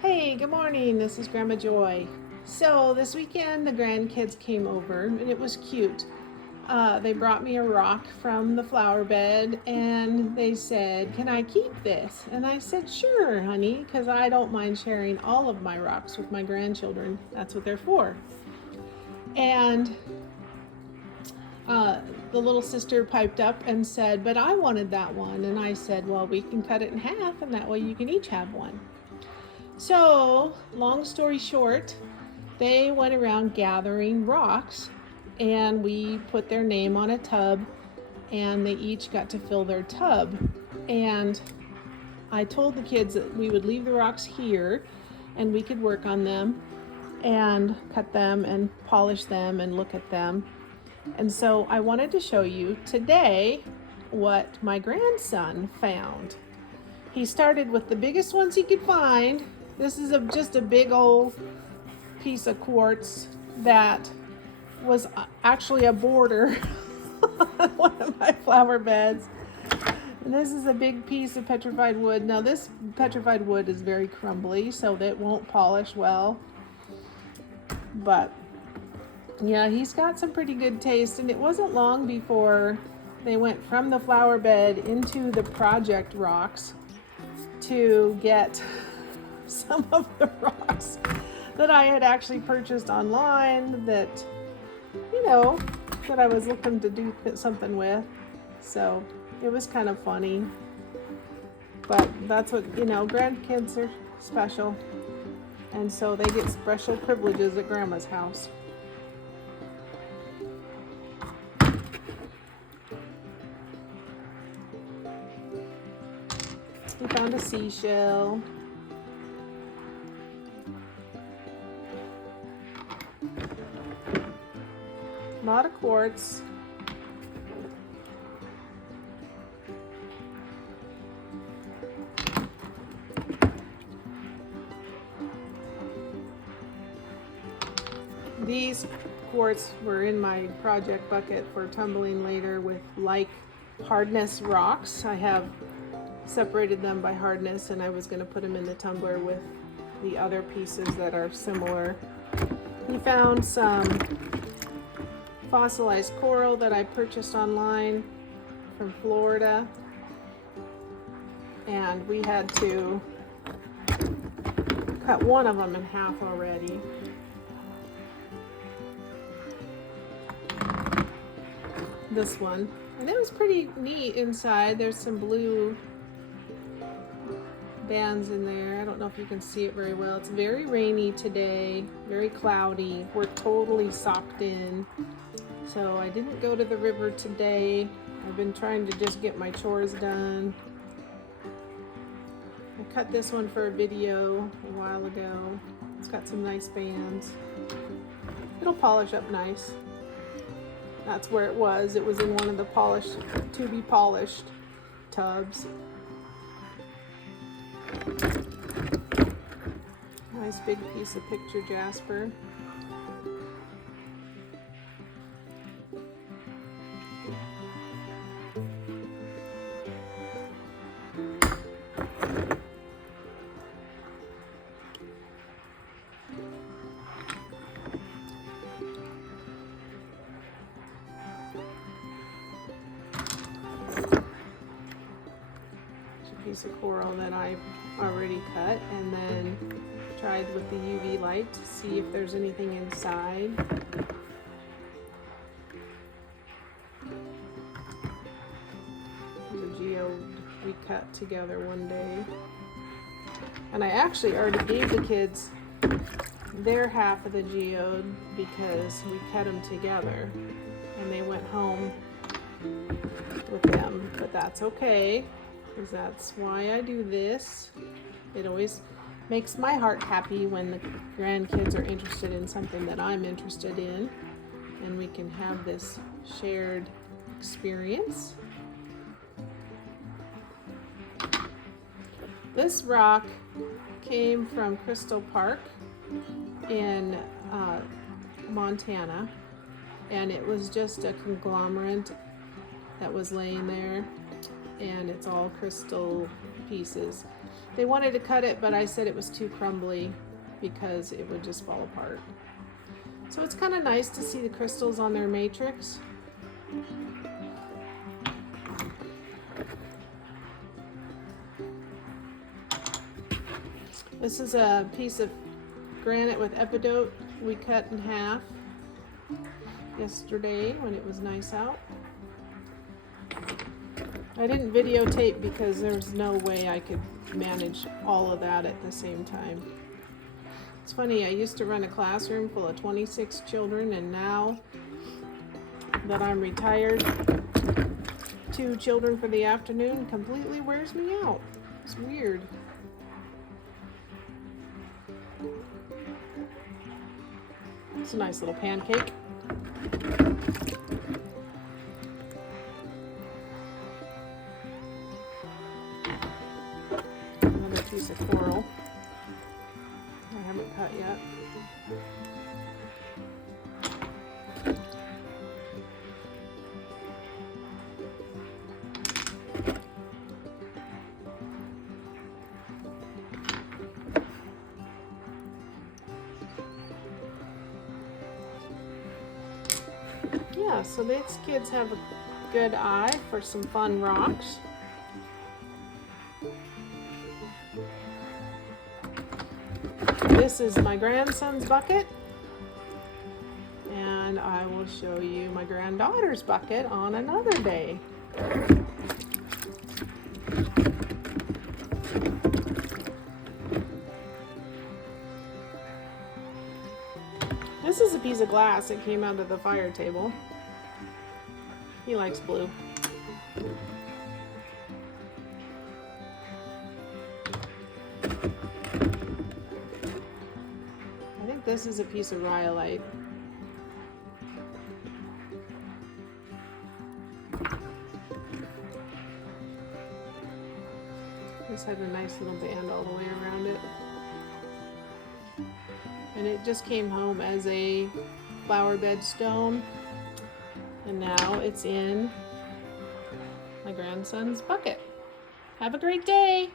Hey, good morning. This is Grandma Joy. So, this weekend the grandkids came over and it was cute. They brought me a rock from the flower bed and they said, "Can I keep this?" And I said, "Sure, honey," because I don't mind sharing all of my rocks with my grandchildren. That's what they're for. And uh, the little sister piped up and said, "But I wanted that one." And I said, "Well, we can cut it in half and that way you can each have one." So, long story short, they went around gathering rocks and we put their name on a tub and they each got to fill their tub. And I told the kids that we would leave the rocks here and we could work on them and cut them and polish them and look at them. And so I wanted to show you today what my grandson found. He started with the biggest ones he could find. This is just a big old piece of quartz that was actually a border on one of my flower beds. And this is a big piece of petrified wood. Now this petrified wood is very crumbly, so that won't polish well. But yeah, he's got some pretty good taste, and it wasn't long before they went from the flower bed into the project rocks to get some of the rocks that I had actually purchased online that, that I was looking to do something with. So it was kind of funny. But that's what, grandkids are special. And so they get special privileges at Grandma's house. We found a seashell. A lot of quartz. These quartz were in my project bucket for tumbling later with like hardness rocks. I have separated them by hardness and I was going to put them in the tumbler with the other pieces that are similar. We found some fossilized coral that I purchased online from Florida, and we had to cut one of them in half already. This one, and it was pretty neat inside. There's some blue bands in there. I don't know if you can see it very well. It's very rainy today, very cloudy. We're totally socked in. So I didn't go to the river today. I've been trying to just get my chores done. I cut this one for a video a while ago. It's got some nice bands. It'll polish up nice. That's where it was. It was in one of the to be polished tubs. Nice big piece of picture jasper. Piece of coral that I've already cut and then tried with the UV light to see if there's anything inside. There's a geode we cut together one day. And I actually already gave the kids their half of the geode because we cut them together and they went home with them, but that's okay. Because that's why I do this. It always makes my heart happy when the grandkids are interested in something that I'm interested in, and we can have this shared experience. This rock came from Crystal Park in Montana, and it was just a conglomerate that was laying there, and it's all crystal pieces. They wanted to cut it, but I said it was too crumbly because it would just fall apart. So it's kind of nice to see the crystals on their matrix. This is a piece of granite with epidote we cut in half yesterday when it was nice out. I didn't videotape because there's no way I could manage all of that at the same time. It's funny, I used to run a classroom full of 26 children, and now that I'm retired, 2 children for the afternoon completely wears me out. It's weird. It's a nice little pancake. Another piece of coral. I haven't cut yet. Yeah, so these kids have a good eye for some fun rocks. This is my grandson's bucket, and I will show you my granddaughter's bucket on another day. This is a piece of glass that came out of the fire table. He likes blue. I think this is a piece of rhyolite. This had a nice little band all the way around it. And it just came home as a flower bed stone. And now it's in my grandson's bucket. Have a great day!